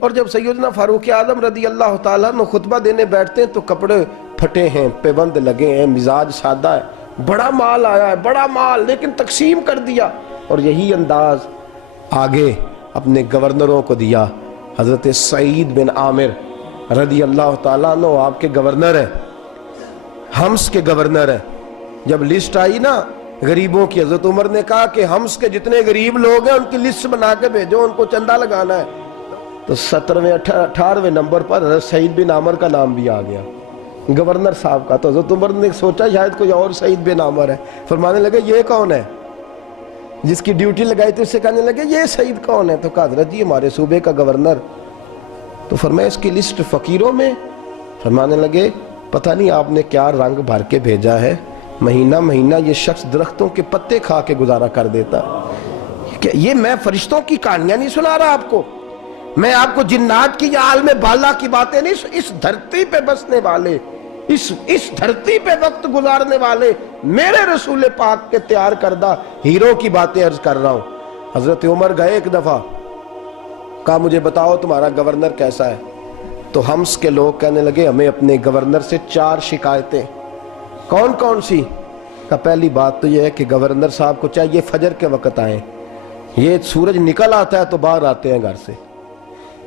اور جب سیدنا فاروق اعظم رضی اللہ تعالیٰ عنہ خطبہ دینے بیٹھتے ہیں تو کپڑے پھٹے ہیں، پیبند لگے ہیں، مزاج سادہ ہے، بڑا مال آیا ہے، بڑا مال، لیکن تقسیم کر دیا، اور یہی انداز آگے اپنے گورنروں کو دیا۔ حضرت سعید بن عامر رضی اللہ تعالیٰ عنہ آپ کے گورنر ہیں، حمص کے گورنر ہیں۔ جب لسٹ آئی نا غریبوں کی، حضرت عمر نے کہا کہ حمص کے جتنے غریب لوگ ہیں ان کی لسٹ بنا کے بھیجو، ان کو چندہ لگانا ہے۔ تو 17ویں 18ویں نمبر پر حضرت سعید بن عامر کا نام بھی آ گیا، گورنر صاحب کا۔ تو حضرت عمر نے سوچا شاید کوئی اور سعید بن عامر ہے، فرمانے لگے یہ کون ہے؟ جس کی ڈیوٹی لگائی تھی اس سے کہنے لگے یہ سعید کون ہے؟ تو کہا حضرت جی ہمارے صوبے کا گورنر۔ تو فرمایا اس کی لسٹ فقیروں میں؟ فرمانے لگے پتہ نہیں آپ نے کیا رنگ بھر کے بھیجا ہے، مہینہ مہینہ یہ شخص درختوں کے پتے کھا کے گزارا کر دیتا ہے۔ یہ میں فرشتوں کی کہانیاں نہیں سنا رہا آپ کو، میں آپ کو جنات کی یا عالم بالا کی باتیں نہیں، اس دھرتی پہ بسنے والے، اس دھرتی پہ وقت گزارنے والے میرے رسول پاک کے تیار کردہ ہیرو کی باتیں عرض کر رہا ہوں۔ حضرت عمر گئے ایک دفعہ، کہا مجھے بتاؤ تمہارا گورنر کیسا ہے؟ تو حمص کے لوگ کہنے لگے ہمیں اپنے گورنر سے 4 شکایتیں۔ کون کون سی؟ کہا پہلی بات تو یہ ہے کہ گورنر صاحب کو چاہیے فجر کے وقت آئیں، یہ سورج نکل آتا ہے تو باہر آتے ہیں گھر سے،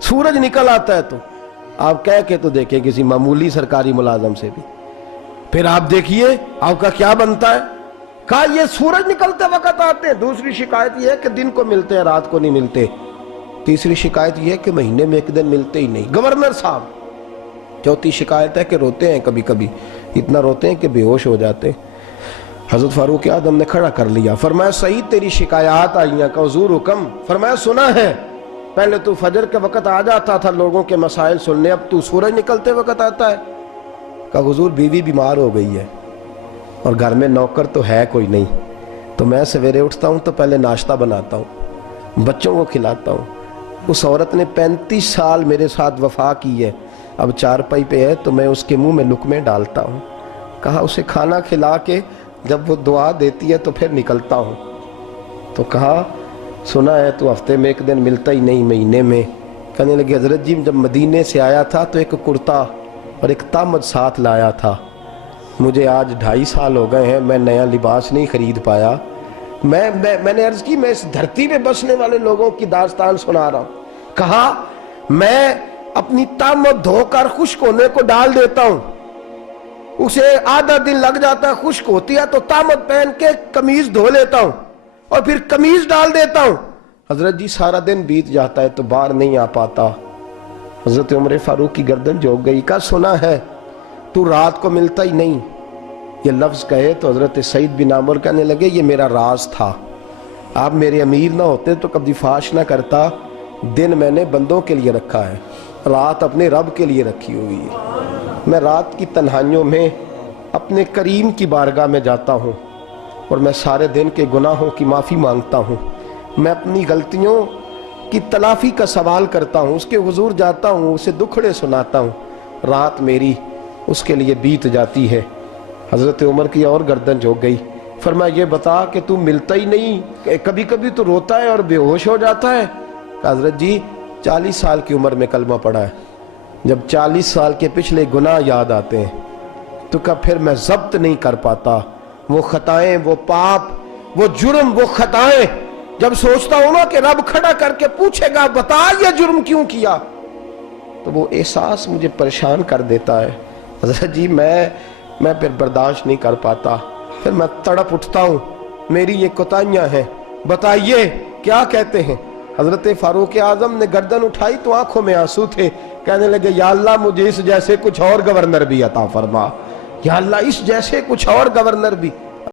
سورج نکل آتا ہے تو آپ کہہ کے تو دیکھیں کسی معمولی سرکاری ملازم سے بھی، پھر آپ دیکھیے آپ کا کیا بنتا ہے۔ کہا یہ سورج نکلتے وقت آتے ہیں۔ دوسری شکایت یہ ہے کہ دن کو ملتے ہیں رات کو نہیں ملتے۔ تیسری شکایت یہ ہے کہ مہینے میں ایک دن ملتے ہی نہیں گورنر صاحب۔ چوتھی شکایت ہے کہ روتے ہیں، کبھی کبھی اتنا روتے ہیں کہ بے ہوش ہو جاتے ہیں۔ حضرت فاروق اعظم نے کھڑا کر لیا، فرمایا سعید تیری شکایات آئیں، کہ حضور حکم۔ فرمایا سنا ہے، پہلے تو فجر کے وقت آ جاتا تھا لوگوں کے مسائل سننے، اب تو سورج نکلتے وقت آتا ہے۔ کہا حضور بیوی بیمار ہو گئی ہے اور گھر میں نوکر تو ہے کوئی نہیں، تو میں سویرے اٹھتا ہوں تو پہلے ناشتہ بناتا ہوں، بچوں کو کھلاتا ہوں۔ اس عورت نے 35 سال میرے ساتھ وفا کی ہے، اب چارپائی پہ ہے تو میں اس کے منہ میں لقمے ڈالتا ہوں۔ کہا اسے کھانا کھلا کے جب وہ دعا دیتی ہے تو پھر نکلتا ہوں۔ تو کہا سنا ہے تو ہفتے میں ایک دن ملتا ہی نہیں، مہینے میں۔ کہنے لگے حضرت جی جب مدینے سے آیا تھا تو ایک کرتا اور ایک تامد ساتھ لایا تھا، مجھے آج 2.5 سال ہو گئے ہیں، میں نیا لباس نہیں خرید پایا۔ میں نے عرض کی میں اس دھرتی پہ بسنے والے لوگوں کی داستان سنا رہا ہوں۔ کہا میں اپنی تامد دھو کر خشک ہونے کو ڈال دیتا ہوں، اسے آدھا دن لگ جاتا ہے، خشک ہوتی ہے تو تامد پہن کے قمیض دھو لیتا ہوں اور پھر قمیض ڈال دیتا ہوں۔ حضرت جی سارا دن بیت جاتا ہے تو باہر نہیں آ پاتا۔ حضرت عمر فاروق کی گردن جھک گئی، کہا سنا ہے تو رات کو ملتا ہی نہیں۔ یہ لفظ کہے تو حضرت سعید بن عامر کہنے لگے یہ میرا راز تھا، آپ میرے امیر نہ ہوتے تو کبھی فاش نہ کرتا، دن میں نے بندوں کے لیے رکھا ہے، رات اپنے رب کے لیے رکھی ہوئی ہے۔ میں رات کی تنہائیوں میں اپنے کریم کی بارگاہ میں جاتا ہوں اور میں سارے دن کے گناہوں کی معافی مانگتا ہوں، میں اپنی غلطیوں کی تلافی کا سوال کرتا ہوں، اس کے حضور جاتا ہوں، اسے دکھڑے سناتا ہوں، رات میری اس کے لیے بیت جاتی ہے۔ حضرت عمر کی اور گردن جھک گئی، فرمایا یہ بتا کہ تو ملتا ہی نہیں، کبھی کبھی تو روتا ہے اور بے ہوش ہو جاتا ہے۔ حضرت جی 40 سال کی عمر میں کلمہ پڑھا ہے، جب 40 سال کے پچھلے گناہ یاد آتے ہیں تو کہا پھر میں ضبط نہیں کر پاتا، وہ خطائیں، وہ پاپ، وہ جرم، وہ خطائیں جب سوچتا ہوں نا کہ رب کھڑا کر کے پوچھے گا بتا یہ جرم کیوں کیا، تو وہ احساس مجھے پریشان کر دیتا ہے۔ حضرت جی میں پھر برداشت نہیں کر پاتا، پھر میں تڑپ اٹھتا ہوں، میری یہ کوتاہیاں ہیں، بتائیے کیا کہتے ہیں؟ حضرت فاروق اعظم نے گردن اٹھائی تو آنکھوں میں آنسو تھے، کہنے لگے یا اللہ مجھے اس جیسے کچھ اور گورنر بھی عطا فرما، یا اللہ اس جیسے کچھ اور گورنر بھی۔